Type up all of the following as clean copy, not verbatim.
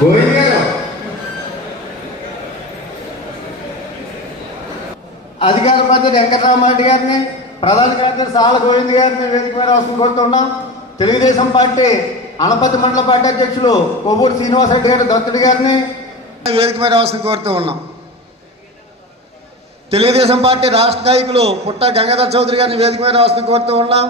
గోవింద్ గారు, అధికార ప్రతినిధి వెంకటరామరెడ్డి గారిని, ప్రధాన కార్యదర్శి సాల గోవింద్ గారిని వేదిక మీద అవసరం కోరుతున్నాం. తెలుగుదేశం పార్టీ అనపతి మండల పార్టీ అధ్యక్షులు కొవ్వూరు శ్రీనివాసరెడ్డి గారి దత్తుడి గారిని వేదిక మీద అవసరం కోరుతూ ఉన్నాం. తెలుగుదేశం పార్టీ రాష్ట్ర నాయకులు పుట్ట గంగాధర్ చౌదరి గారిని వేదిక మీద అవసరం కోరుతూ ఉన్నాం.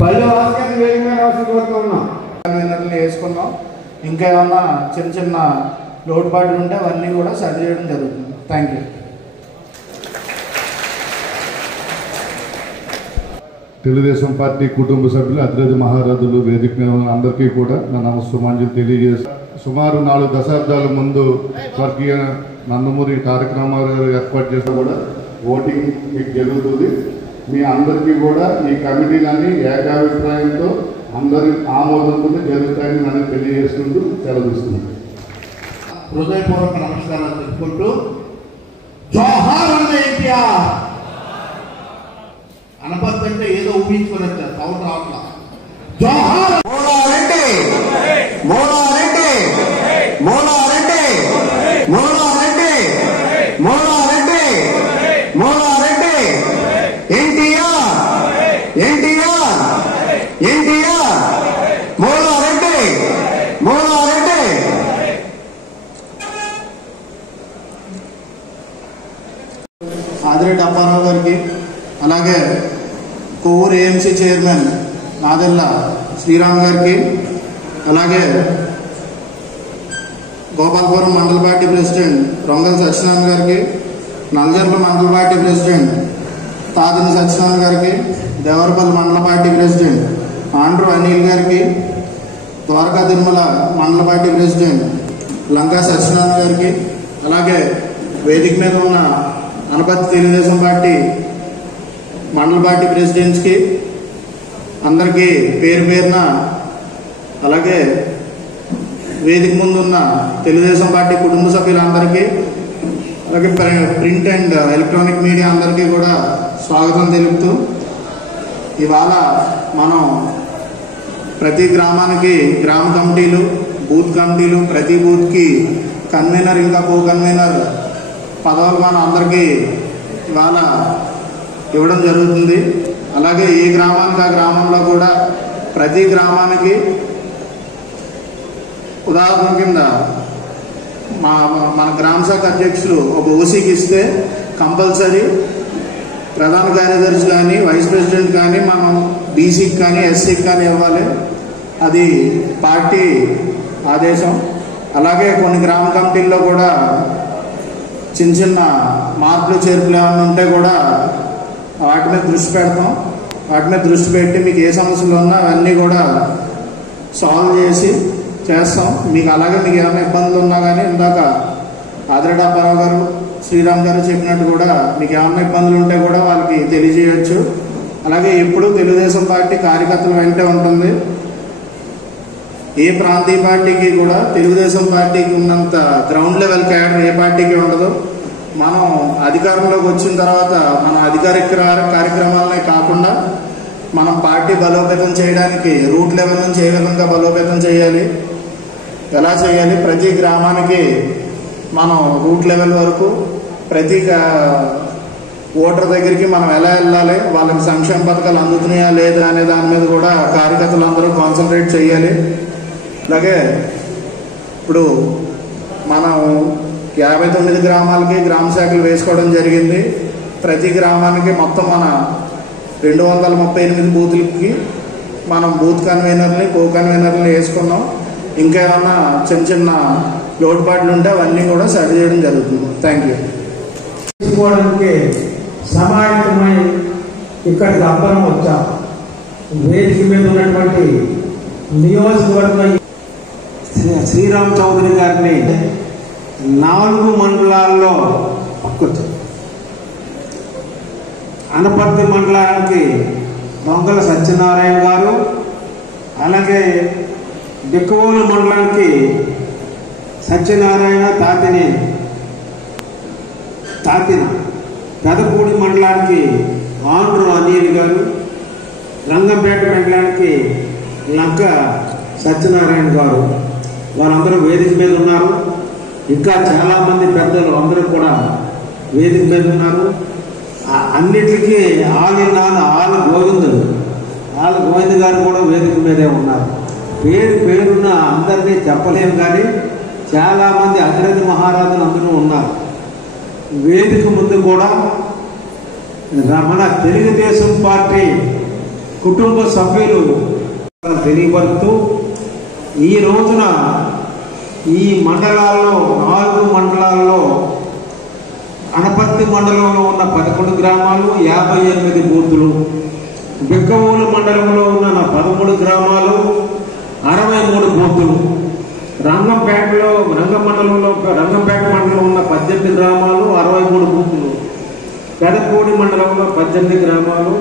పల్లె వాసుగారిని వేదిక మీద అవసరం కోరుతూ ఉన్నాం. వేసుకున్నాం. ఇంకా ఏమన్నా చిన్న చిన్న లోటుపాట్లు ఉంటే అవన్నీ కూడా సరి చేయడం జరుగుతుంది. Thank you. తెలుగుదేశం పార్టీ కుటుంబ సభ్యులు, అతిరథి మహారథులు, వేదిక అందరికీ కూడా నా నమస్సుమాంజలి తెలియజేస్తాను. సుమారు 4 దశాబ్దాల ముందు స్వర్గీయ నందమూరి తారక రామారావు గారు ఏర్పాటు చేసిన కూడా ఓటింగ్ మీకు జరుగుతుంది. మీ అందరికీ కూడా ఈ కమిటీలన్నీ ఏకాభిప్రాయంతో అందరి ఆమోదంతో జరుగుతాయని మనం తెలియజేసుకుంటూ సెలవుస్తున్నాం. హృదయపూర్వక నమస్కారాలు చెప్పుకుంటూ జోహార్ అన్న ఎన్టీఆర్. అనపర్తి అంటే ఏదో ఊహించుకొని వచ్చారు, సౌండ్ రావట్లా. జోహార్ మూలారెడ్డి, మూలారెడ్డి, మూలారెడ్డి, మూలారెడ్డి, మూలారెడ్డి, మూలారెడ్డి, ఎన్టీఆర్, ఎన్టీఆర్, ఎన్టీఆర్, మూలారెడ్డి, మూలారెడ్డి. ఆదిరెడ్డి అప్పారావు గారికి, అలాగే కొవ్వూరు ఏఎంసీ చైర్మన్ నాదెల్ల శ్రీరామ్ గారికి, అలాగే గోపాలపురం మండల పార్టీ ప్రెసిడెంట్ రొంగల్ సత్యనారాయణ గారికి, నల్జర్ల మండల పార్టీ ప్రెసిడెంట్ తాదిని సత్యనారాయణ గారికి, దేవరపల్లి మండల పార్టీ ప్రెసిడెంట్ ఆండ్రూ అనిల్ గారికి, ద్వారకా తిరుమల మండల పార్టీ ప్రెసిడెంట్ లంకా సత్యనారాయణ గారికి, అలాగే వేదిక మీద ఉన్న అనపర్తి తెలుగుదేశం పార్టీ మండల పార్టీ ప్రెసిడెంట్స్కి అందరికీ పేరు పేరున, అలాగే వేదిక ముందున్న తెలుగుదేశం పార్టీ కుటుంబ సభ్యులందరికీ, అలాగే ప్రింట్ అండ్ ఎలక్ట్రానిక్ మీడియా అందరికీ కూడా స్వాగతం తెలుపుతూ, ఇవాళ మనం ప్రతి గ్రామానికి గ్రామ కమిటీలు, బూత్ కమిటీలు, ప్రతి బూత్కి కన్వీనర్, ఇంకా కో కన్వీనర్ పదవులు మనం అందరికీ ఇవాళ ఇవ్వడం జరుగుతుంది. అలాగే ఏ గ్రామానికి ఆ గ్రామంలో కూడా ప్రతి గ్రామానికి ఉదాహరణ కింద మన గ్రామ శాఖ అధ్యక్షులు ఒక ఓసీకి ఇస్తే కంపల్సరీ ప్రధాన కార్యదర్శి కానీ వైస్ ప్రెసిడెంట్ కానీ మనం బీసీకి కానీ ఎస్సీకి కానీ ఇవ్వాలి. అది పార్టీ ఆదేశం. అలాగే కొన్ని గ్రామ కమిటీల్లో కూడా చిన్న చిన్న మార్పులు చేర్పులు ఏమైనా ఉంటే కూడా వాటి మీద దృష్టి పెడతాం. వాటి మీద దృష్టి పెట్టి మీకు ఏ సమస్యలు ఉన్నా అవన్నీ కూడా సాల్వ్ చేస్తాం. మీకు అలాగే మీకు ఏమైనా ఇబ్బందులు ఉన్నా కానీ ఇందాక ఆదిరెడ్డి అప్పారావు గారు, శ్రీరామ్ గారు చెప్పినట్టు కూడా మీకు ఏమైనా ఇబ్బందులు ఉంటే కూడా వాళ్ళకి తెలియజేయచ్చు. అలాగే ఎప్పుడు తెలుగుదేశం పార్టీ కార్యకర్తల వెంటే ఉంటుంది. ఏ ప్రాంతీయ పార్టీకి కూడా తెలుగుదేశం పార్టీకి ఉన్నంత గ్రౌండ్ లెవెల్ క్యాడర్ ఏ పార్టీకి ఉండదు. మనం అధికారంలోకి వచ్చిన తర్వాత మన అధికారిక కార్యక్రమాలనే కాకుండా మనం పార్టీ బలోపేతం చేయడానికి రూట్ లెవెల్ నుంచి ఏ విధంగా బలోపేతం చేయాలి, ఎలా చేయాలి, ప్రతి గ్రామానికి మనం రూట్ లెవెల్ వరకు ప్రతి ఓటర్ దగ్గరికి మనం ఎలా వెళ్ళాలి, వాళ్ళకి సంక్షేమ పథకాలు అందుతున్నాయా లేదా అనే దాని మీద కూడా కార్యకర్తలు అందరూ కాన్సన్ట్రేట్ చేయాలి. అలాగే ఇప్పుడు మనం 59 గ్రామాలకి గ్రామ శాఖలు వేసుకోవడం జరిగింది. ప్రతి గ్రామానికి మొత్తం మన 238 బూతులకి మనం బూత్ కన్వీనర్ని, కో కన్వీనర్ని వేసుకున్నాం. ఇంకా ఏమన్నా చిన్న చిన్న లోటుపాట్లు ఉంటే అవన్నీ కూడా సరి చేయడం జరుగుతుంది. Thank you. తీసుకోవడానికి సమాయత్తమై ఇక్కడికి అబ్బరం వచ్చాం. వేదిక మీద ఉన్నటువంటి నియోజకవర్గ శ్రీరామ్ చౌదరి గారిని 4 మండలాల్లో అనపర్తి మండలానికి దొంగల సత్యనారాయణ గారు, అలాగే బిక్కవోలు మండలానికి సత్యనారాయణ తాతిన, పెదపూడి మండలానికి ఆండ్రు అనిల్ గారు, రంగంపేట మండలానికి లంక సత్యనారాయణ గారు, వారందరూ వేదిక మీద ఉన్నారు. ఇంకా చాలామంది పెద్దలు అందరూ కూడా వేదిక మీద ఉన్నారు. అన్నిటికీ ఆల్ గోవింద్ గారు కూడా వేదిక మీదే ఉన్నారు. పేరున్న అందరినీ చెప్పలేము, కానీ చాలామంది అతిరథి మహారాజులు అందరూ ఉన్నారు. వేదిక ముందు కూడా మన తెలుగుదేశం పార్టీ కుటుంబ సభ్యులు తెలియపరుస్తూ ఈ రోజున ఈ మండలాల్లో 4 మండలాల్లో అనపర్తి మండలంలో ఉన్న 11 గ్రామాలు 58 బూతులు, బిక్కవోలు మండలంలో ఉన్న 13 గ్రామాలు 63 బూతులు, రంగంపేట మండలంలో ఉన్న 18 గ్రామాలు 63 బూతులు, పెదపూడి మండలంలో 18 గ్రామాలు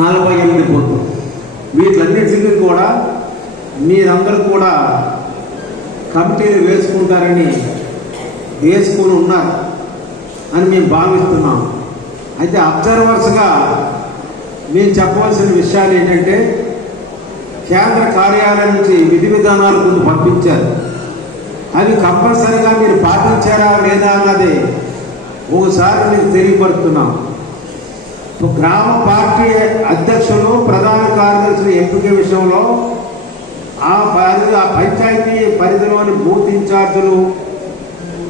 48 బూతులు. వీటన్నిటికీ కూడా మీరందరూ కూడా కమిటీలు వేసుకుని ఉన్నారు అని మేము భావిస్తున్నాం. అయితే అబ్జర్వర్స్గా మేము చెప్పవలసిన విషయాలు ఏంటంటే, కేంద్ర కార్యాలయం నుంచి విధి విధానాలు కొన్ని పంపించారు. అవి కంపల్సరీగా మీరు పాటించారా లేదా అన్నది ఒకసారి మీకు తెలియపరుస్తున్నాం. గ్రామ పార్టీ అధ్యక్షులు, ప్రధాన కార్యదర్శుల ఎంపిక విషయంలో ఆ పంచాయతీ పరిధిలోని బూత్ ఇన్ఛార్జీలు,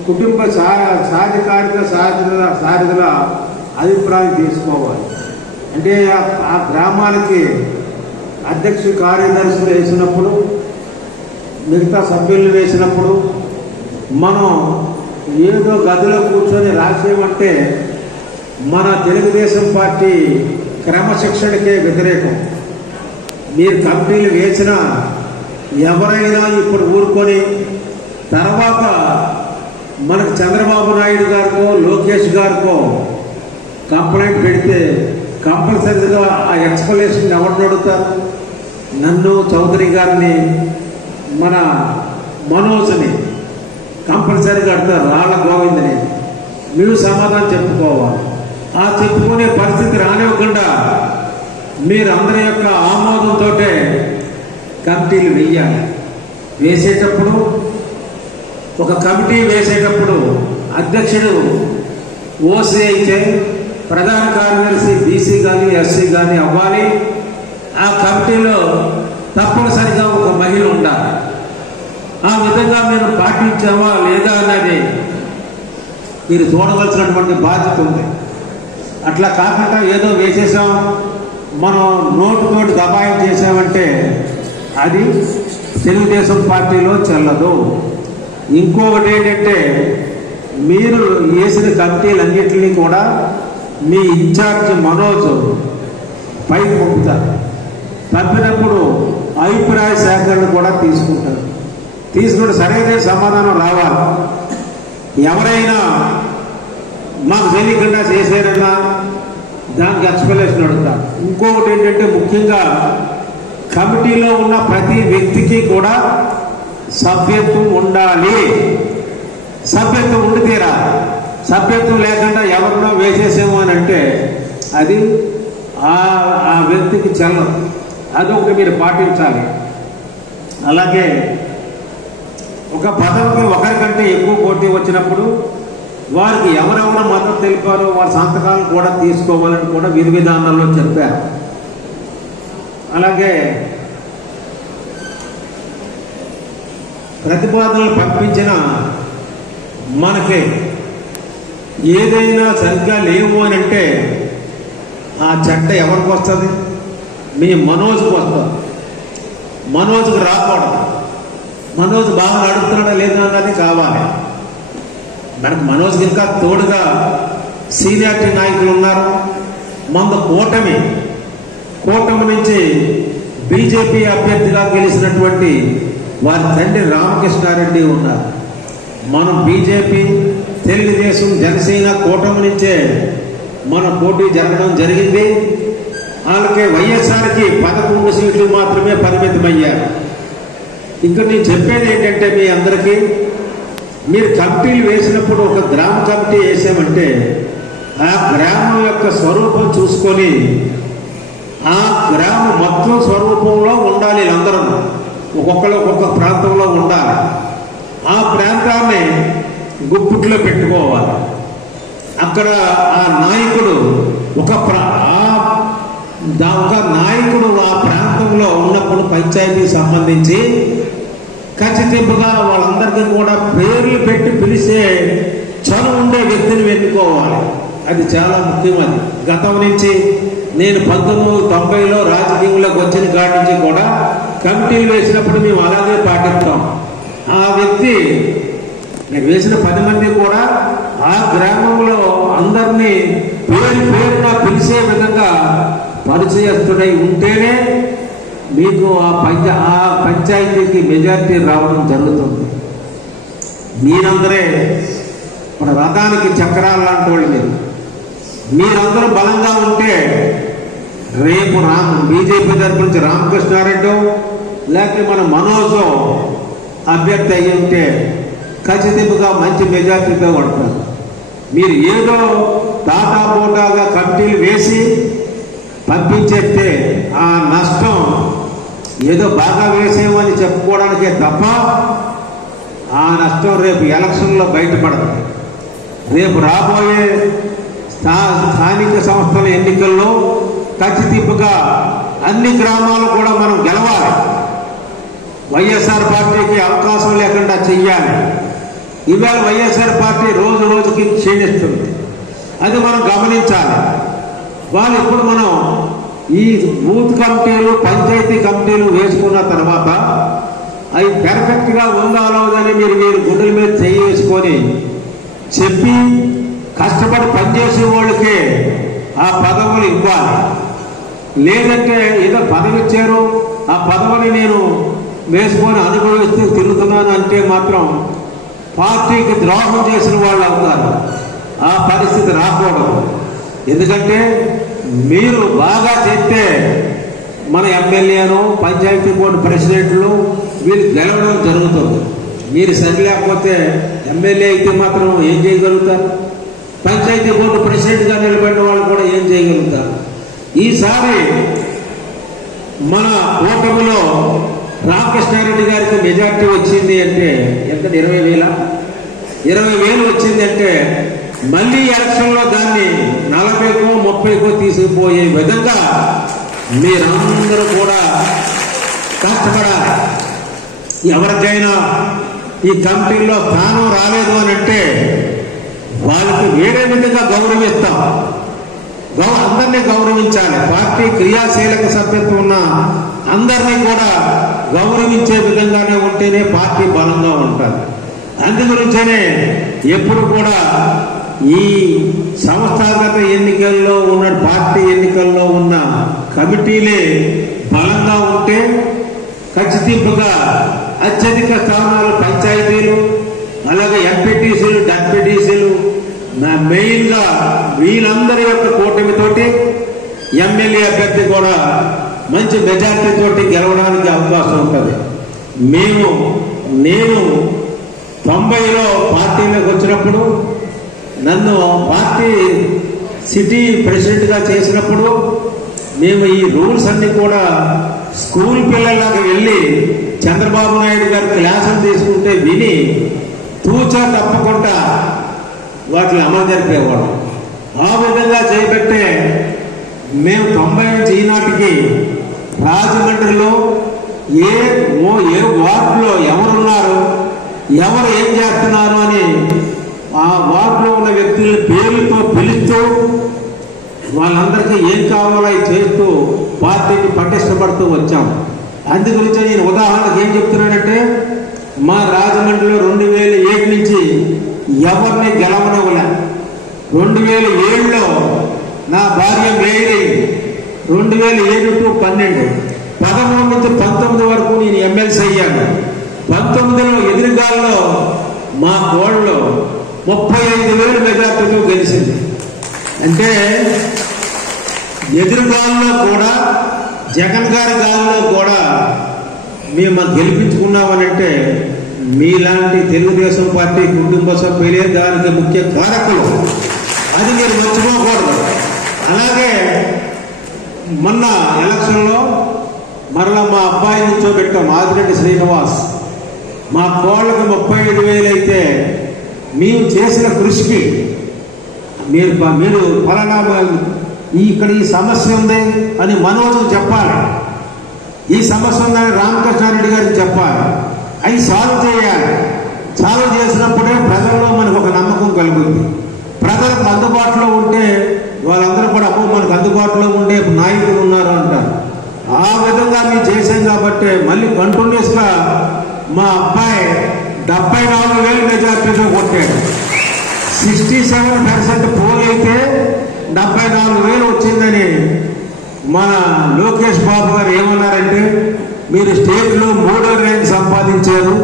కుటుంబ సారథుల అభిప్రాయం తీసుకోవాలి. అంటే ఆ గ్రామానికి అధ్యక్ష కార్యదర్శులు వేసినప్పుడు, మిగతా సభ్యులు వేసినప్పుడు మనం ఏదో గదిలో కూర్చొని రాసేయమంటే మన తెలుగుదేశం పార్టీ క్రమశిక్షణకే వ్యతిరేకం. మీరు కమిటీలు వేసినా ఎవరైనా ఇప్పుడు ఊరుకొని తర్వాత మనకు చంద్రబాబు నాయుడు గారికో లోకేష్ గారికో కంప్లైంట్ పెడితే కంపల్సరీగా ఆ ఎక్స్ప్లెనేషన్ ఎవరిని అడుగుతారు? నన్ను, చౌదరి గారిని, మన మనోజ్ని కంపల్సరీగా అడుగుతారు, రాళ్ళ గోవిందని. మీరు సమాధానం చెప్పుకోవాలి. ఆ చెప్పుకునే పరిస్థితి రానివ్వకుండా మీరందరి యొక్క ఆమోదంతో కమిటీలు వేయాలి. వేసేటప్పుడు ఒక కమిటీ వేసేటప్పుడు అధ్యక్షుడు ఓసీ అయితే ప్రధాన కార్యదర్శి బీసీ కానీ ఎస్సీ కానీ అవ్వాలి. ఆ కమిటీలో తప్పనిసరిగా ఒక మహిళ ఉండాలి. ఆ విధంగా మేము పాటించామా లేదా అన్నది మీరు చూడవలసినటువంటి బాధ్యత ఉంది. అట్లా కాకుండా ఏదో వేసేసాం, మనం నోటుతోటి దబాయం చేసామంటే అది తెలుగుదేశం పార్టీలో చెల్లదు. ఇంకొకటి ఏంటంటే, మీరు వేసిన కమిటీలన్నింటినీ కూడా మీ ఇన్ఛార్జ్ మనోజ్ పైకి పంపుతారు. పంపినప్పుడు అభిప్రాయ సేకరణ కూడా తీసుకుంటారు. తీసుకుంటే సరైన సమాధానం రావాలి. ఎవరైనా మాకు తెలియకుండా చేశారన్నా దానికి ఎక్స్ప్లెనేషన్ అడుగుతారు. ఇంకొకటి ఏంటంటే, ముఖ్యంగా కమిటీలో ఉన్న ప్రతి వ్యక్తికి కూడా సభ్యత్వం ఉండాలి. సభ్యత్వం ఉండి తీరా. సభ్యత్వం లేకుండా ఎవరినో వేసేసేమో అని అంటే అది ఆ వ్యక్తికి చెల్లదు. అదొకటి మీరు పాటించాలి. అలాగే ఒక పదవికి ఒకరికంటే ఎక్కువ పోటీ వచ్చినప్పుడు వారికి ఎవరెవరు మద్దతు తెలిపారో వారి సంతకాలను కూడా తీసుకోవాలని కూడా విధి విధానాల్లో చెప్పారు. అలాగే ప్రతిపాదనలు పంపించిన మనకి ఏదైనా సరిగ్గా లేవు అని అంటే ఆ చెడ్డ ఎవరికి వస్తుంది? మీ మనోజ్కి వస్తుంది. మనోజ్కి రాకూడదు. మనోజ్ బాగా నడుపుతున్నాడా లేదా అన్నది కావాలి. మనకు మనోజ్కి ఇంకా తోడుగా సీనియారిటీ నాయకులు ఉన్నారు. మన కూటమి నుంచి బీజేపీ అభ్యర్థిగా గెలిచినటువంటి వారి తండ్రి రామకృష్ణారెడ్డి ఉన్నారు. మనం బీజేపీ, తెలుగుదేశం, జనసేన కూటమి నుంచే మన పోటీ జరగడం జరిగింది. వాళ్ళకి వైఎస్ఆర్కి 11 సీట్లు మాత్రమే పరిమితమయ్యారు. ఇంకా నేను చెప్పేది ఏంటంటే, మీ అందరికీ మీరు కమిటీలు వేసినప్పుడు ఒక గ్రామ కమిటీ వేసామంటే ఆ గ్రామం యొక్క స్వరూపం చూసుకొని ఆ గ్రామం మొత్తం స్వరూపంలో ఉండాలి. వీళ్ళందరూ ఒక్కొక్కరు ఒక్కొక్క ప్రాంతంలో ఉండాలి. ఆ ప్రాంతాన్ని గుప్పిట్లో పెట్టుకోవాలి. అక్కడ ఆ నాయకుడు ఒక నాయకుడు ఆ ప్రాంతంలో ఉన్నప్పుడు పంచాయతీకి సంబంధించి ఖచ్చితంగా వాళ్ళందరికీ కూడా పేర్లు పెట్టి పిలిచే చనువు ఉండే వ్యక్తిని ఎన్నుకోవాలి. అది చాలా ముఖ్యమైనది. గతం నుంచి నేను 1990లో రాజకీయంలోకి వచ్చిన కాడి నుంచి కూడా కమిటీలు వేసినప్పుడు మేము అలాగే పాటిస్తాం. ఆ వ్యక్తి నేను వేసిన 10 మంది కూడా ఆ గ్రామంలో అందరినీ పేరున పిలిచే విధంగా పరిచయస్తుడై ఉంటేనే మీకు ఆ పంచాయతీకి మెజారిటీ రావడం జరుగుతుంది. మీరందరే మన రథానికి చక్రాలు లాంటి వాళ్ళు. మీరందరూ బలంగా ఉంటే రేపు బీజేపీ తరపు నుంచి రామకృష్ణారెడ్డి లేకపోతే మన మనోజు అభ్యర్థి అయ్యి ఉంటే ఖచ్చితంగా మంచి మెజార్టీతో కొడతారు. మీరు ఏదో టాటా బోటాగా కమిటీలు వేసి పంపించేస్తే ఆ నష్టం ఏదో బాగా వేసేమని చెప్పుకోవడానికే తప్ప ఆ నష్టం రేపు ఎలక్షన్లో బయటపడదు. రేపు రాబోయే స్థానిక సంస్థల ఎన్నికల్లో ఖచ్చితంగా అన్ని గ్రామాలు కూడా మనం గెలవాలి. వైఎస్ఆర్ పార్టీకి అవకాశం లేకుండా చెయ్యాలి. ఇవాళ వైఎస్ఆర్ పార్టీ రోజు రోజుకి క్షీణిస్తుంది. అది మనం గమనించాలి. వాళ్ళు ఇప్పుడు మనం ఈ బూత్ కమిటీలు పంచాయతీ కమిటీలు వేసుకున్న తర్వాత అవి పెర్ఫెక్ట్గా ఉందా లేదని మీరు గుండెల మీద చేయి వేసుకొని చెప్పి కష్టపడి పనిచేసే వాళ్ళకే ఆ పదవులు ఇవ్వాలి. లేదంటే ఏదో పదవి ఇచ్చారు, ఆ పదవిని నేను వేసుకొని అనుభవిస్తూ తిరుగుతున్నాను అంటే మాత్రం పార్టీకి ద్రోహం చేసిన వాళ్ళు అవుతారు. ఆ పరిస్థితి రాకూడదు. ఎందుకంటే మీరు బాగా చేస్తే మన ఎమ్మెల్యేను పంచాయతీ బోర్డు ప్రెసిడెంట్లు వీళ్ళు గెలవడం జరుగుతుంది. మీరు సరి లేకపోతే ఎమ్మెల్యే అయితే మాత్రం ఏం చేయగలుగుతారు? పంచాయతీ బోర్డు ప్రెసిడెంట్గా నిలబడిన వాళ్ళు కూడా ఏం చేయగలుగుతారు? ఈసారి మన కూటమిలో రామకృష్ణారెడ్డి గారికి మెజార్టీ వచ్చింది అంటే ఎంత? 20,000 వచ్చింది అంటే మళ్ళీ ఎలక్షన్లో దాన్ని 40కో 30కో తీసుకుపోయే విధంగా మీరందరూ కూడా కష్టపడాలి. ఎవరికైనా ఈ కమిటీలో స్థానం రాలేదు అని అంటే వాళ్ళకి వేరే విధంగా గౌరవిస్తాం. అందరినీ గౌరవించాలి. పార్టీ క్రియాశీలక సభ్యత్వం ఉన్న అందరినీ కూడా గౌరవించే విధంగానే ఉంటేనే పార్టీ బలంగా ఉంటుంది. అందుగురించనే ఎప్పుడు కూడా ఈ సంస్థాగత ఎన్నికల్లో ఉన్న పార్టీ ఎన్నికల్లో ఉన్న కమిటీలే బలంగా ఉంటే ఖచ్చితంగా అత్యధిక స్థానాలు పంచాయతీలు, అలాగే ఎంపీటీసీలు, డెప్యూటీసీలు, మెయిన్గా వీళ్ళందరి యొక్క కూటమితోటి ఎమ్మెల్యే అభ్యర్థి కూడా మంచి మెజార్టీ తోటి గెలవడానికి అవకాశం ఉంటుంది. నేను 90లో పార్టీలోకి వచ్చినప్పుడు నన్ను పార్టీ సిటీ ప్రెసిడెంట్గా చేసినప్పుడు మేము ఈ రూల్స్ అన్ని కూడా స్కూల్ పిల్లల్లాగా వెళ్ళి చంద్రబాబు నాయుడు గారి క్లాసులు తీసుకుంటే విని తూచా తప్పకుండా వాటిని అమలు జరిపేవాళ్ళం. ఆ విధంగా చేయబట్టే మేము 90 నుంచి ఈనాటికి రాజమండ్రిలో ఏ వార్డులో ఎవరున్నారు, ఎవరు ఏం చేస్తున్నారు అని ఆ వార్డులో ఉన్న వ్యక్తుల పేర్లతో పిలుస్తూ వాళ్ళందరికీ ఏం కావాలో చేస్తూ పార్టీకి పటిష్టపడుతూ వచ్చాం. అందుగురించి నేను ఉదాహరణకు ఏం చెప్తున్నానంటే మా రాజమండ్రిలో 2007 నుంచి ఎవరిని గెలవనవలే. 2007లో నా భార్య మేరీ 2007 to 12, 13 నుంచి 19 వరకు నేను ఎమ్మెల్సీ అయ్యాను. 19లో ఎదురుగాల్లో మా కోళ్ళలో 35,000 మెజార్టీతో గెలిచింది. అంటే ఎదురుగాల్లో కూడా జగన్ గారి గాల్లో కూడా మేము గెలిపించుకున్నామనంటే మీలాంటి తెలుగుదేశం పార్టీ కుటుంబ సభ్యులే దానికి ముఖ్య కారకులు. అది మీరు మర్చిపోకూడదు. అలాగే మొన్న ఎలక్షన్లో మరలా మా అబ్బాయి నుంచోబెట్టాం, ఆదిరెడ్డి శ్రీనివాస్. మా కోళ్ళకు 35,000 అయితే మేము చేసిన కృషికి మీరు ఫలానా ఇక్కడ ఈ సమస్య ఉంది అని మనోజు చెప్పాలి, ఈ సమస్య ఉందని రామకృష్ణారెడ్డి గారికి చెప్పాలి, అవి సాల్వ్ చేయాలి. సాల్వ్ చేసినప్పుడే ప్రజల్లో మనకు ఒక నమ్మకం కలుగుతుంది. ప్రజలకు అందుబాటులో ఉంటే వాళ్ళందరూ కూడా మనకు అందుబాటులో ఉండే నాయకులు ఉన్నారు అంటారు. ఆ విధంగా మేము చేశాం కాబట్టి మళ్ళీ కంటిన్యూస్గా మా అబ్బాయి 74,000 మెజార్టీతో కొట్టాడు. 67% పోల్ అయితే 74,000 వచ్చిందని మన లోకేష్ బాబు గారు ఏమన్నారంటే, మీరు స్టేట్లో 3వ ర్యాంక్ సంపాదించారు,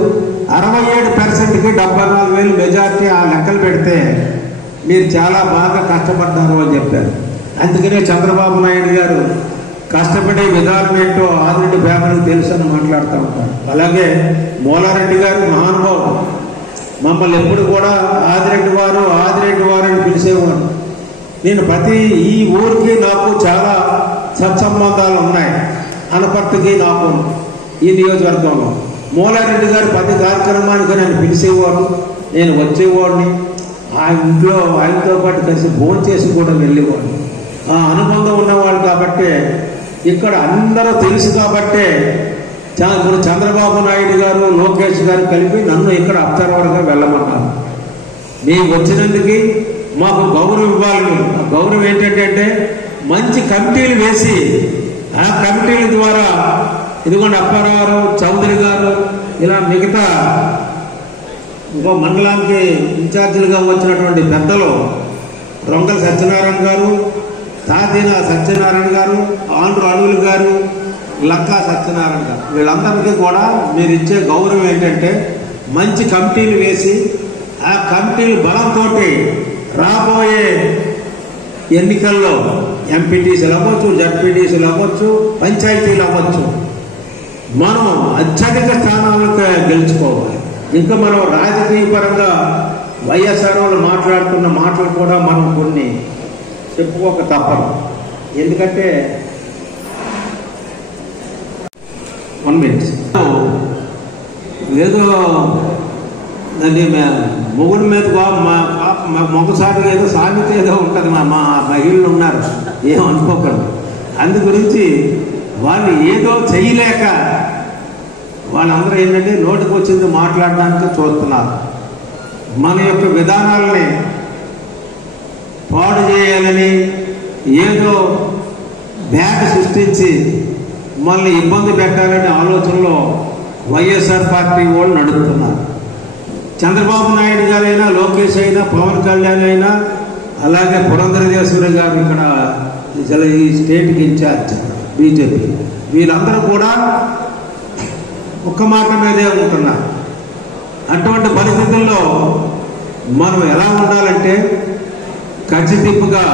67%కి 74,000 మెజార్టీ ఆ లెక్కలు పెడితే మీరు చాలా బాగా కష్టపడ్డారు అని చెప్పారు. అందుకనే చంద్రబాబు నాయుడు గారు కష్టపడే విధానం ఏంటో ఆదిరెడ్డి ఫ్యామిలీకి తెలుసు అని మాట్లాడుతూ ఉంటారు. అలాగే మూలారెడ్డి గారు మహానుభావుడు, మమ్మల్ని ఎప్పుడు కూడా ఆదిరెడ్డి వారు అని పిలిచేవారు. నేను ప్రతి ఈ ఊరికి నాకు చాలా సత్సంబంధాలు ఉన్నాయి. అనపర్తికి నాకు ఈ నియోజకవర్గంలో మూలారెడ్డి గారు ప్రతి కార్యక్రమానికి నన్ను పిలిచేవాడు, నేను వచ్చేవాడిని. ఆ ఇంట్లో ఆయనతో పాటు కలిసి భోజనం చేసి కూడా వెళ్ళేవాడిని. ఆ అనుబంధం ఉన్నవాళ్ళు కాబట్టి ఇక్కడ అందరూ తెలుసు కాబట్టి ఇప్పుడు చంద్రబాబు నాయుడు గారు లోకేష్ గారు కలిపి నన్ను ఇక్కడ అబ్జర్వర్గా వెళ్ళమన్నారు. మేము వచ్చినందుకు మాకు గౌరవం ఇవ్వాలి. ఆ గౌరవం ఏంటంటే మంచి కమిటీలు వేసి ఆ కమిటీల ద్వారా ఇదిగోండి అప్పారావు చౌదరి గారు ఇలా మిగతా ఇంకో మండలానికి ఇన్ఛార్జీలుగా వచ్చినటువంటి పెద్దలు రొంగల సత్యనారాయణ గారు, తాతీన సత్యనారాయణ గారు, ఆంధ్ర అణువులు గారు, లక్కా సత్యనారాయణ గారు, వీళ్ళందరికీ కూడా మీరు ఇచ్చే గౌరవం ఏంటంటే మంచి కమిటీలు వేసి ఆ కమిటీలు బలంతో రాబోయే ఎన్నికల్లో ఎంపీటీసీలు అవ్వచ్చు, జడ్పీటీసీలు అవ్వచ్చు, పంచాయతీలు అవ్వచ్చు, మనం అత్యధిక స్థానాలకు గెలుచుకోవాలి. ఇంకా మనం రాజకీయ పరంగా వైఎస్ఆర్ వాళ్ళు మాట్లాడుతున్న మాటలు కూడా మనం కొన్ని చెప్పుకోక తప్పదు. ఎందుకంటే 1 minute ఏదో దాన్ని మొగుడు మీద మొగసారిగా ఏదో సామెత ఏదో ఉంటుంది. మా మహిళలు ఉన్నారు, ఏమనుకోకండి. అందు గురించి వాళ్ళు ఏదో చేయలేక వాళ్ళందరూ ఏంటంటే నోటికి వచ్చింది మాట్లాడడానికి చూస్తున్నారు. మన యొక్క విధానాలని పాడు చేయాలని ఏదో బ్యాగ్ సృష్టించి మనల్ని ఇబ్బంది పెట్టాలనే ఆలోచనలో వైఎస్ఆర్ పార్టీ వాళ్ళు నడుపుతున్నారు. చంద్రబాబు నాయుడు గారైనా, లోకేష్ అయినా, పవన్ కళ్యాణ్ అయినా, అలాగే పురంధరేశ్వరి గారు ఇక్కడ ఈ స్టేట్కి ఇన్ఛార్జ్ బీజేపీ, వీళ్ళందరూ కూడా ఒక్క మాట మీదే ఉంటున్నారు. అటువంటి పరిస్థితుల్లో మనం ఎలా ఉండాలంటే ఖచ్చితంగా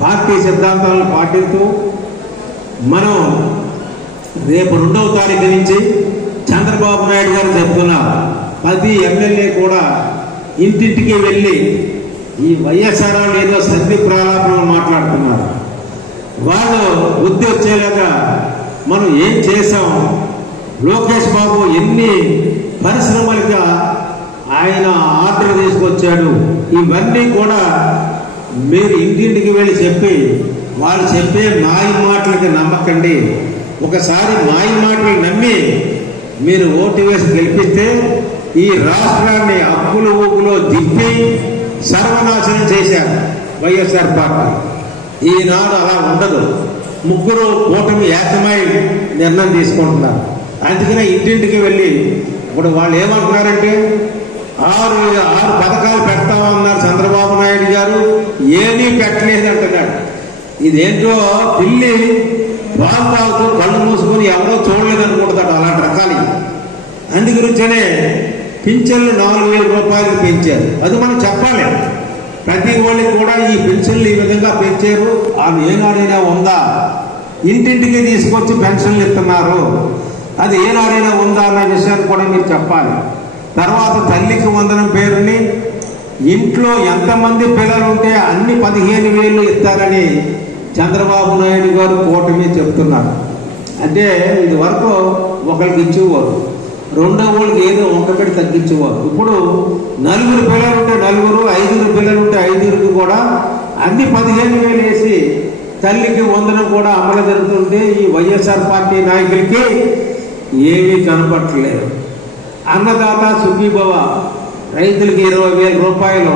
పార్టీ సిద్ధాంతాలను పాటిస్తూ మనం రేపు 2వ తారీఖు నుంచి చంద్రబాబు నాయుడు గారు చెప్తున్నారు, ప్రతి ఎమ్మెల్యే కూడా ఇంటింటికి వెళ్ళి ఈ వైఎస్ఆర్ వాళ్ళు ఏదో సర్ది ప్రలాపనలు మాట్లాడుతున్నారు. వాళ్ళు బుద్ధి వచ్చేలాగా మనం ఏం చేసాం, లోకేష్ బాబు ఎన్ని పరిశ్రమలుగా ఆయన ఆర్డర్ తీసుకొచ్చాడు, ఇవన్నీ కూడా మీరు ఇంటింటికి వెళ్ళి చెప్పి వాళ్ళు చెప్పే మాయ మాటలకి నమ్మకండి. ఒకసారి మాయ మాటలు నమ్మి మీరు ఓటు వేసి గెలిపిస్తే ఈ రాష్ట్రాన్ని అప్పులు ఊపులో దిప్పి సర్వనాశనం చేశారు వైఎస్ఆర్ పార్టీ. ఈనాడు అలా ఉండదు. ముగ్గురు కూటమి ఏకమై నిర్ణయం తీసుకుంటున్నారు. అందుకనే ఇంటింటికి వెళ్ళి ఇప్పుడు వాళ్ళు ఏమంటున్నారంటే 6 పథకాలు పెడతామన్నారు చంద్రబాబు నాయుడు గారు, ఏమీ పెట్టలేదు అంటున్నాడు. ఇదేంటో పిల్లి పాలు తాగుతూ కళ్ళు మూసుకొని ఎవరో చూడలేదు అనుకుంటున్నాడు అలాంటి రకాలు. అందు గురించనే పింఛన్లు 4,000 రూపాయలకు పెంచారు. అది మనం చెప్పాలి. ప్రతి వాళ్ళకి కూడా ఈ పెన్షన్లు ఈ విధంగా పెంచారు, అవి ఏనాడైనా ఉందా? ఇంటింటికి తీసుకొచ్చి పెన్షన్లు ఇస్తున్నారు, అది ఏనాడైనా ఉందా అన్న విషయాన్ని కూడా మీరు చెప్పాలి. తర్వాత తల్లికి వందనం పేరుని ఇంట్లో ఎంతమంది పిల్లలు ఉంటే అన్ని 15,000 ఇస్తారని చంద్రబాబు నాయుడు గారు కూటమి చెప్తున్నారు. అంటే ఇది వరకు ఒకరికి ఇచ్చేవారు, రెండో వాళ్ళకి ఏదో ఒకటి తగ్గించేవారు. ఇప్పుడు 4 పిల్లలు ఉంటే 4, 5 పిల్లలు ఉంటే 5 కూడా అన్ని 15,000 వేసి తల్లికి వందనం కూడా అమలు జరుగుతుంటే ఈ వైఎస్ఆర్ పార్టీ నాయకులకి ఏమీ కనపట్టలేదు. అన్నదాత సుఖీభవ రైతులకి 20,000 రూపాయలు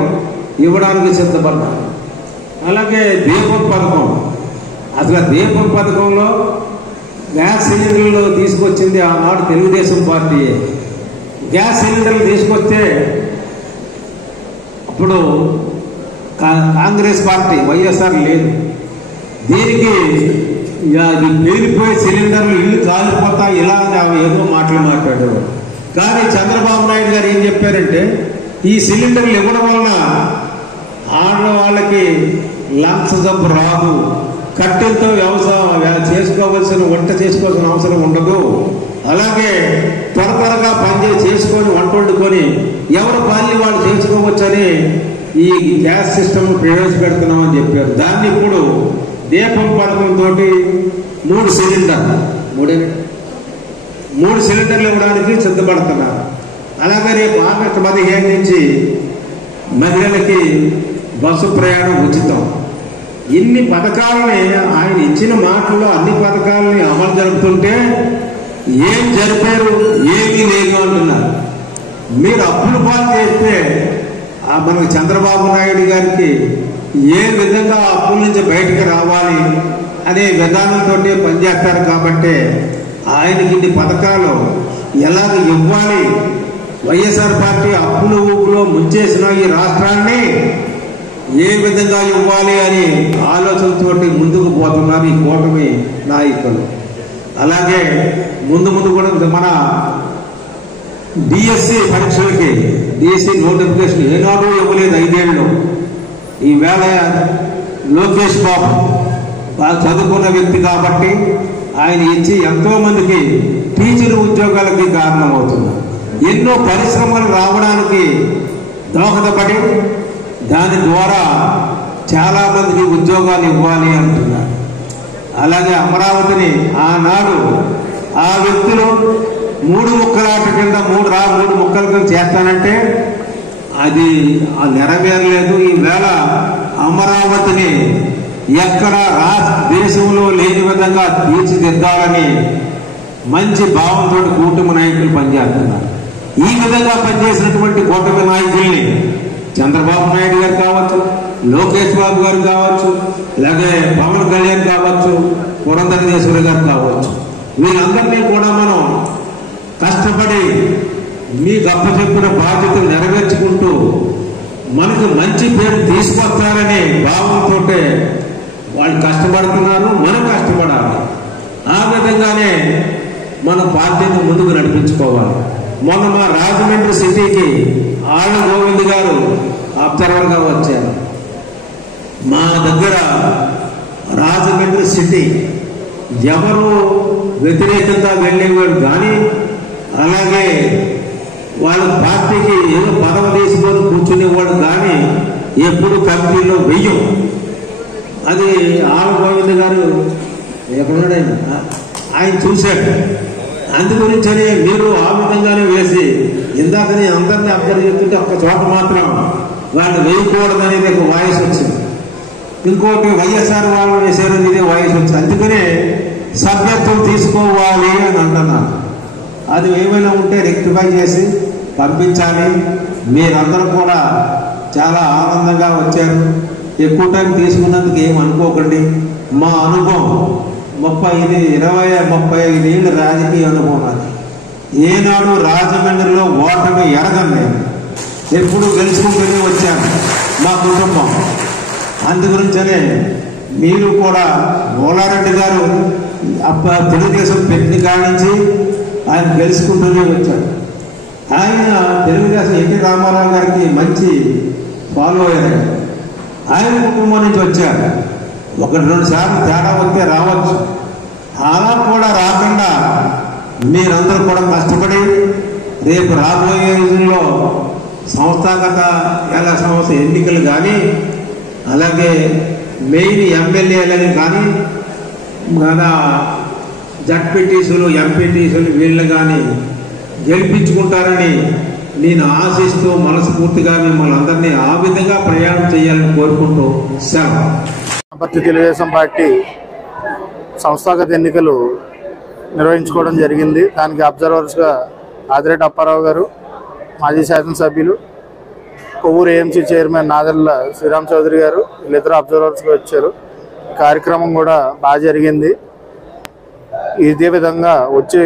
ఇవ్వడానికి సిద్ధపడ్డారు. అలాగే దీపం పథకం, అసలు దీపం పథకంలో గ్యాస్ సిలిండర్లు తీసుకొచ్చింది ఆనాడు తెలుగుదేశం పార్టీ. గ్యాస్ సిలిండర్లు తీసుకొస్తే అప్పుడు కాంగ్రెస్ పార్టీ వైఎస్ఆర్ లేదు. దీనికి పేలిపోయే సిలిండర్లు ఇల్లు కాలిపోతా ఇలా ఏదో మాటలు మాట్లాడేవారు. కానీ చంద్రబాబు నాయుడు గారు ఏం చెప్పారంటే ఈ సిలిండర్లు ఇవ్వడం వలన ఆడవాళ్ళకి లంగ్స్ జబ్బు రాదు, కట్టెలతో వంట చేసుకోవాల్సిన అవసరం ఉండదు, అలాగే త్వరగా పని చేసుకొని వంట వండుకొని ఎవరు పని వాళ్ళు చేసుకోవచ్చని ఈ గ్యాస్ సిస్టమ్ ప్రవేశపెడుతున్నామని చెప్పారు. దాన్ని ఇప్పుడు దీపం పథకంతో 3 సిలిండర్లు ఇవ్వడానికి సిద్ధపడుతున్నారు. అలాగే రేపు ఆగస్టు 15 నుంచి మహిళలకి బస్సు ప్రయాణం ఉచితం. ఇన్ని పథకాలని ఆయన ఇచ్చిన మాటల్లో అన్ని పథకాలని అమలు జరుపుతుంటే ఏం జరిపారు, ఏమీ లేదు అంటున్నారు. మీరు అప్పులు పాలు చేస్తే మనకు చంద్రబాబు నాయుడు గారికి ఏ విధంగా అప్పుల నుంచి బయటకు రావాలి అనే విధానంతో పనిచేస్తారు. కాబట్టి ఆయనకి ఇన్ని పథకాలు ఎలాగ ఇవ్వాలి, వైఎస్ఆర్ పార్టీ అప్పులు ఊపులో ముంచేసిన ఈ రాష్ట్రాన్ని ఏ విధంగా ఇవ్వాలి అని ఆలోచనతో ముందుకు పోతున్నారు ఈ కూటమి నాయకులు. అలాగే ముందు కూడా మన డిఎస్సి పరీక్షలకి డిఎస్సి నోటిఫికేషన్ ఏనాడు ఇవ్వలేదు 5 ఏళ్ళు. ఈవేళ లోకేష్ బాబు బాగా చదువుకున్న వ్యక్తి కాబట్టి ఆయన ఇచ్చి ఎంతో మందికి టీచర్ ఉద్యోగాలకి కారణమవుతున్నారు. ఎన్నో పరిశ్రమలు రావడానికి దోహదపడి దాని ద్వారా చాలా మందికి ఉద్యోగాలు ఇవ్వాలి అంటున్నారు. అలాగే అమరావతిని ఆనాడు ఆ వ్యక్తులు 3 ముక్కలాట కింద 3 ముక్కల కింద చేస్తానంటే అది నెరవేరలేదు. ఈవేళ అమరావతిని ఎక్కడ దేశంలో లేని విధంగా తీర్చిదిద్దాలని మంచి భావంతో కూటమి నాయకులు పనిచేస్తున్నారు. ఈ విధంగా పనిచేసినటువంటి కూటమి నాయకుల్ని చంద్రబాబు నాయుడు గారు కావచ్చు, లోకేష్ బాబు గారు కావచ్చు, అలాగే పవన్ కళ్యాణ్ కావచ్చు, పురంధరేశ్వరి గారు కావచ్చు, వీళ్ళందరినీ కూడా మనం కష్టపడి మీకు అప్పచెప్పిన బాధ్యతలు నెరవేర్చుకుంటూ మనకు మంచి పేరు తీసుకొస్తారనే భావంతో వాళ్ళు కష్టపడుతున్నారు. మనం కష్టపడాలి. ఆ విధంగానే మన పార్టీని ముందుకు నడిపించుకోవాలి. మొన్న మా రాజమండ్రి సిటీకి ఆళ్ళ గోవింద్ గారు అబ్జర్వర్గా వచ్చారు. మా దగ్గర రాజమండ్రి సిటీ ఎవరు వ్యతిరేకంగా వెళ్ళేవాడు కానీ, అలాగే వాళ్ళ పార్టీకి ఏదో పదవి తీసుకొని కూర్చునేవాడు కానీ ఎప్పుడు కమిటీలో వెయ్యం. అది ఆళ్ళ గోవింద్ గారు ఎక్కడున్నాడు ఆయన చూశాడు. అందుగురించనే మీరు ఆ విధంగానే వేసి ఇందాక నేను అందరినీ అబ్జర్వ్ చేస్తుంటే ఒక్క చోట మాత్రం వాళ్ళు వేయకూడదనేది ఒక వాయిస్ వచ్చింది. ఇంకోటి వైఎస్ఆర్ వాళ్ళు వేసారని ఇదే వాయిస్ వచ్చింది. అందుకనే సభ్యత్వం తీసుకోవాలి అని అంటున్నాను. అది ఏమైనా ఉంటే రెక్టిఫై చేసి పంపించాలి. మీరందరూ కూడా చాలా ఆనందంగా వచ్చారు. ఎక్కువ టైం తీసుకున్నందుకు ఏమనుకోకండి. మా అనుభవం 35 ఏళ్ళ రాజకీయ అనుభవం అది. ఏనాడు రాజమండ్రిలో ఓటమి ఎరగను నేను. ఎప్పుడు గెలుచుకుంటూనే వచ్చాను మా కుటుంబం. అందుగురించనే మీరు కూడా మూలారెడ్డి గారు తెలుగుదేశం పెట్టిన కాడి నుంచి ఆయన గెలుచుకుంటూనే వచ్చాడు. ఆయన తెలుగుదేశం ఎన్టీ రామారావు గారికి మంచి ఫాలో అయ్యారు. ఆయన కుటుంబం నుంచి వచ్చారు. 1-2 సార్లు తేడా వస్తే రావచ్చు. అలా కూడా రాకుండా మీరందరూ కూడా కష్టపడి రేపు రాబోయే రోజుల్లో సంస్థాగత సంస్థ ఎన్నికలు కానీ, అలాగే మెయిన్ ఎమ్మెల్యేలని కానీ, మన జడ్పీటీసులు ఎంపీటీసులు వీళ్ళు కానీ గెలిపించుకుంటారని నేను ఆశిస్తూ మనస్ఫూర్తిగా మిమ్మల్ని అందరినీ ఆ విధంగా ప్రయాణం చేయాలని కోరుకుంటూ సెలవు. తెలుగుదేశం పార్టీ సంస్థాగత ఎన్నికలు నిర్వహించుకోవడం జరిగింది. దానికి అబ్జర్వర్స్గా ఆదిరెడ్డి అప్పారావు గారు, మాజీ శాసనసభ్యులు, కొవ్వూరు ఏఎంసీ చైర్మన్ నాదెళ్ల శ్రీరామ్ చౌదరి గారు వీళ్ళిద్దరూ అబ్జర్వర్స్గా వచ్చారు. కార్యక్రమం కూడా బాగా జరిగింది. ఇదే విధంగా వచ్చే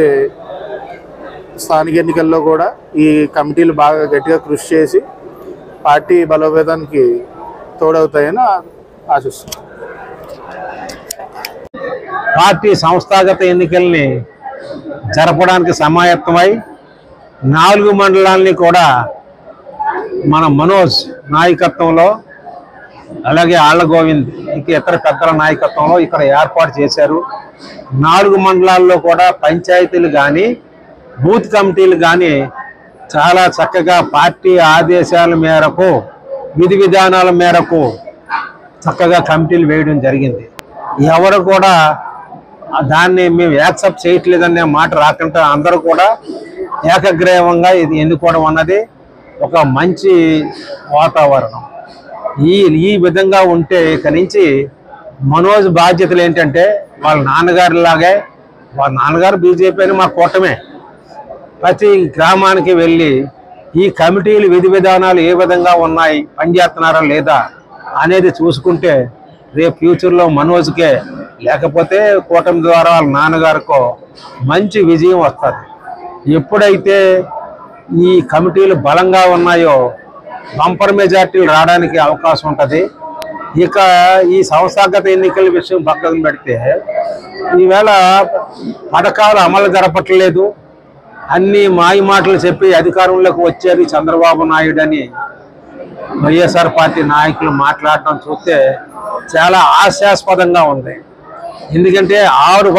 స్థానిక ఎన్నికల్లో కూడా ఈ కమిటీలు బాగా గట్టిగా కృషి చేసి పార్టీ బలోపేతానికి తోడవుతాయని ఆశిస్తున్నాను. పార్టీ సంస్థాగత ఎన్నికల్ని జరపడానికి సమాయత్తమై 4 మండలాల్ని కూడా మన మనోజ్ నాయకత్వంలో, అలాగే ఆళ్ల గోవింద్ ఇంక ఇతర పెద్దల నాయకత్వంలో ఇక్కడ ఏర్పాటు చేశారు. 4 మండలాల్లో కూడా పంచాయతీలు కానీ బూత్ కమిటీలు కానీ చాలా చక్కగా పార్టీ ఆదేశాల మేరకు, విధి విధానాల మేరకు చక్కగా కమిటీలు వేయడం జరిగింది. ఎవరు కూడా దాన్ని మేము యాక్సెప్ట్ చేయట్లేదనే మాట రాకుండా అందరూ కూడా ఏకగ్రీవంగా ఇది ఎన్నుకోవడం అన్నది ఒక మంచి వాతావరణం. ఈ విధంగా ఉంటే ఇక నుంచి మనోజ్ బాధ్యతలు ఏంటంటే వాళ్ళ నాన్నగారిలాగే, వాళ్ళ నాన్నగారు బీజేపీ అని మా కూటమే, ప్రతి గ్రామానికి వెళ్ళి ఈ కమిటీలు విధి విధానాలు ఏ విధంగా ఉన్నాయి, పనిచేస్తున్నారా లేదా అనేది చూసుకుంటే రేపు ఫ్యూచర్లో మనోజ్కే లేకపోతే కూటమి ద్వారా వాళ్ళ నాన్నగారికో మంచి విజయం వస్తుంది. ఎప్పుడైతే ఈ కమిటీలు బలంగా ఉన్నాయో బంపర్ మెజార్టీలు రావడానికి అవకాశం ఉంటుంది. ఇక ఈ సంస్థాగత ఎన్నికల విషయం పక్కన పెడితే ఈవేళ పథకాలు అమలు జరపట్లేదు, అన్ని మాయ మాటలు చెప్పి అధికారంలోకి వచ్చేది చంద్రబాబు నాయుడు అని వైఎస్ఆర్ పార్టీ నాయకులు మాట్లాడటం చూస్తే చాలా హాస్యాస్పదంగా ఉంది. ఎందుకంటే 6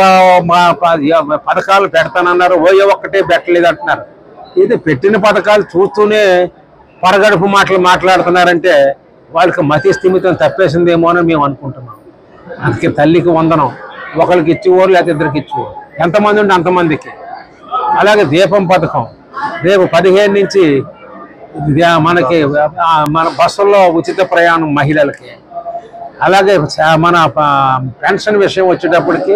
పథకాలు పెడతానన్నారు, ఒక్కటే పెట్టలేదు అంటున్నారు. ఇది పెట్టిన పథకాలు చూస్తూనే పరగడుపు మాటలు మాట్లాడుతున్నారంటే వాళ్ళకి మతి స్థిమితం తప్పేసిందేమో అని మేము అనుకుంటున్నాం. అందుకే తల్లికి వందనం, ఒకరికి ఇచ్చేవారు లేకపోతే ఇద్దరికి ఇచ్చేవారు, ఎంతమంది ఉంటే అంతమందికి. అలాగే దీపం పథకం రేపు 15 నుంచి మనకి మన బస్సుల్లో ఉచిత ప్రయాణం మహిళలకి. అలాగే మన పెన్షన్ విషయం వచ్చేటప్పటికి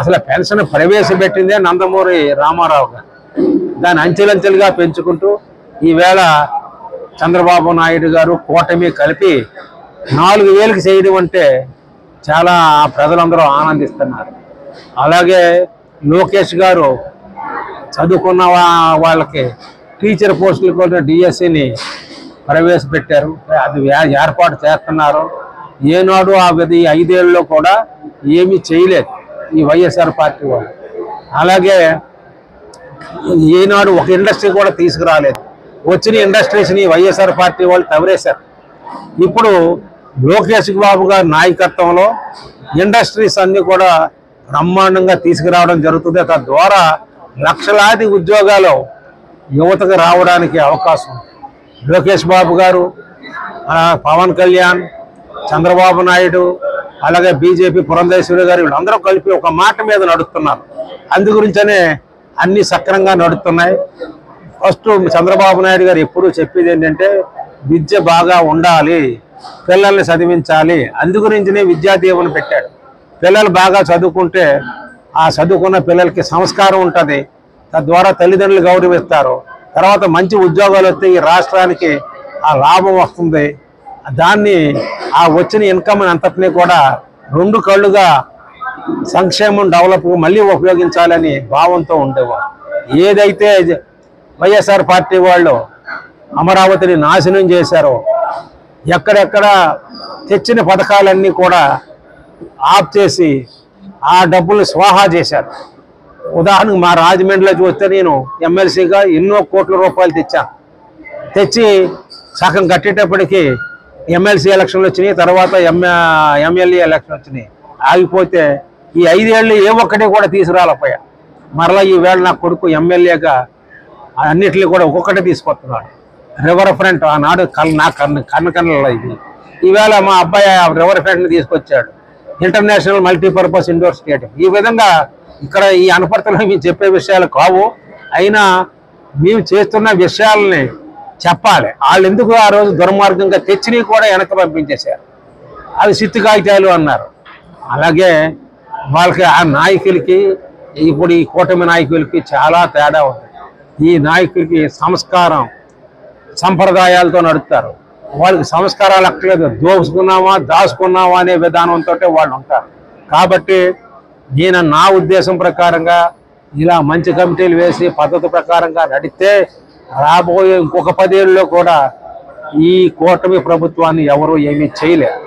అసలు పెన్షన్ ప్రవేశపెట్టిందే నందమూరి రామారావు గారు. దాన్ని అంచెలంచెలుగా పెంచుకుంటూ ఈవేళ చంద్రబాబు నాయుడు గారు కూటమి కలిపి 4000కి చేయడం అంటే చాలా ప్రజలందరూ ఆనందిస్తున్నారు. అలాగే లోకేష్ గారు చదువుకున్న వాళ్ళకి టీచర్ పోస్టులు కూడా డిఎస్సిని ప్రవేశపెట్టారు, అది ఏర్పాటు చేస్తున్నారు. ఏనాడు ఈ 5 ఏళ్ళలో కూడా ఏమీ చేయలేదు ఈ వైఎస్ఆర్ పార్టీ వాళ్ళు. అలాగే ఏనాడు ఒక ఇండస్ట్రీ కూడా తీసుకురాలేదు, వచ్చిన ఇండస్ట్రీస్ని వైఎస్ఆర్ పార్టీ వాళ్ళు తవరేశారు. ఇప్పుడు లోకేష్ బాబు గారి నాయకత్వంలో ఇండస్ట్రీస్ అన్నీ కూడా బ్రహ్మాండంగా తీసుకురావడం జరుగుతుంది. తద్వారా లక్షలాది ఉద్యోగాలు యువతకు రావడానికి అవకాశం. లోకేష్ బాబు గారు, పవన్ కళ్యాణ్, చంద్రబాబు నాయుడు, అలాగే బీజేపీ పురంధేశ్వరి గారు వీళ్ళందరూ కలిపి ఒక మాట మీద నడుస్తున్నారు. అందు గురించనే అన్ని సక్రంగా నడుస్తున్నాయి. ఫస్ట్ చంద్రబాబు నాయుడు గారు ఎప్పుడూ చెప్పేది ఏంటంటే విద్య బాగా ఉండాలి, పిల్లల్ని చదివించాలి. అందు గురించినే విద్యా దీవెన పెట్టాడు. పిల్లలు బాగా చదువుకుంటే ఆ చదువుకున్న పిల్లలకి సంస్కారం ఉంటుంది, తద్వారా తల్లిదండ్రులు గౌరవిస్తారు. తర్వాత మంచి ఉద్యోగాలు వస్తే ఈ రాష్ట్రానికి ఆ లాభం వస్తుంది. దాన్ని ఆ వచ్చిన ఇన్కమ్ అంతటినీ కూడా 2 కళ్ళుగా సంక్షేమం డెవలప్ మళ్ళీ ఉపయోగించాలని భావంతో ఉండేవారు. ఏదైతే వైఎస్ఆర్ పార్టీ వాళ్ళు అమరావతిని నాశనం చేశారో, ఎక్కడెక్కడ తెచ్చిన పథకాలన్నీ కూడా ఆఫ్ చేసి ఆ డబ్బులు స్వాహా చేశారు. ఉదాహరణకు మా రాజమండ్రిలో చూస్తే నేను ఎమ్మెల్సీగా ఎన్నో కోట్ల రూపాయలు తెచ్చాను. తెచ్చి సగం కట్టేటప్పటికి ఎమ్మెల్సీ ఎలక్షన్లు వచ్చినాయి, తర్వాత ఎమ్మెల్యే ఎలక్షన్ వచ్చినాయి. ఆగిపోతే ఈ 5 ఏళ్ళు ఏ ఒక్కటి కూడా తీసుకురాలేకపోయా. మరలా ఈవేళ నా కొడుకు ఎమ్మెల్యేగా అన్నిటిని కూడా ఒక్కొక్కటి తీసుకొస్తున్నాడు. రివర్ ఫ్రంట్ ఆనాడు కన్నకన్నల ఇది. ఈవేళ మా అబ్బాయి రివర్ ఫ్రంట్ని తీసుకొచ్చాడు, ఇంటర్నేషనల్ మల్టీపర్పస్ ఇండోర్ స్టేడియం. ఈ విధంగా ఇక్కడ ఈ అనపర్తిలో మేము చెప్పే విషయాలు కావు, అయినా మేము చేస్తున్న విషయాలని చెప్పాలి. వాళ్ళు ఎందుకు ఆ రోజు దుర్మార్గంగా తెచ్చినవి కూడా వెనక్కి పంపించేశారు, అవి సిత్తు కాగితాలు అన్నారు. అలాగే వాళ్ళకి ఆ నాయకులకి ఇప్పుడు ఈ కూటమి నాయకులకి చాలా తేడా ఉంది. ఈ నాయకులకి సంస్కారం సంప్రదాయాలతో నడుపుతారు, వాళ్ళకి సంస్కారాలు అక్కర్లేదు, దోసుకున్నామా దాచుకున్నామా అనే విధానంతో వాళ్ళు ఉంటారు. కాబట్టి నేను నా ఉద్దేశం ప్రకారంగా ఇలా మంచి కమిటీలు వేసి పద్ధతి ప్రకారంగా నడిస్తే రాబోయే ఇంకొక 10 ఏళ్ళలో కూడా ఈ కూటమి ప్రభుత్వాన్ని ఎవరు ఏమీ చేయలేరు.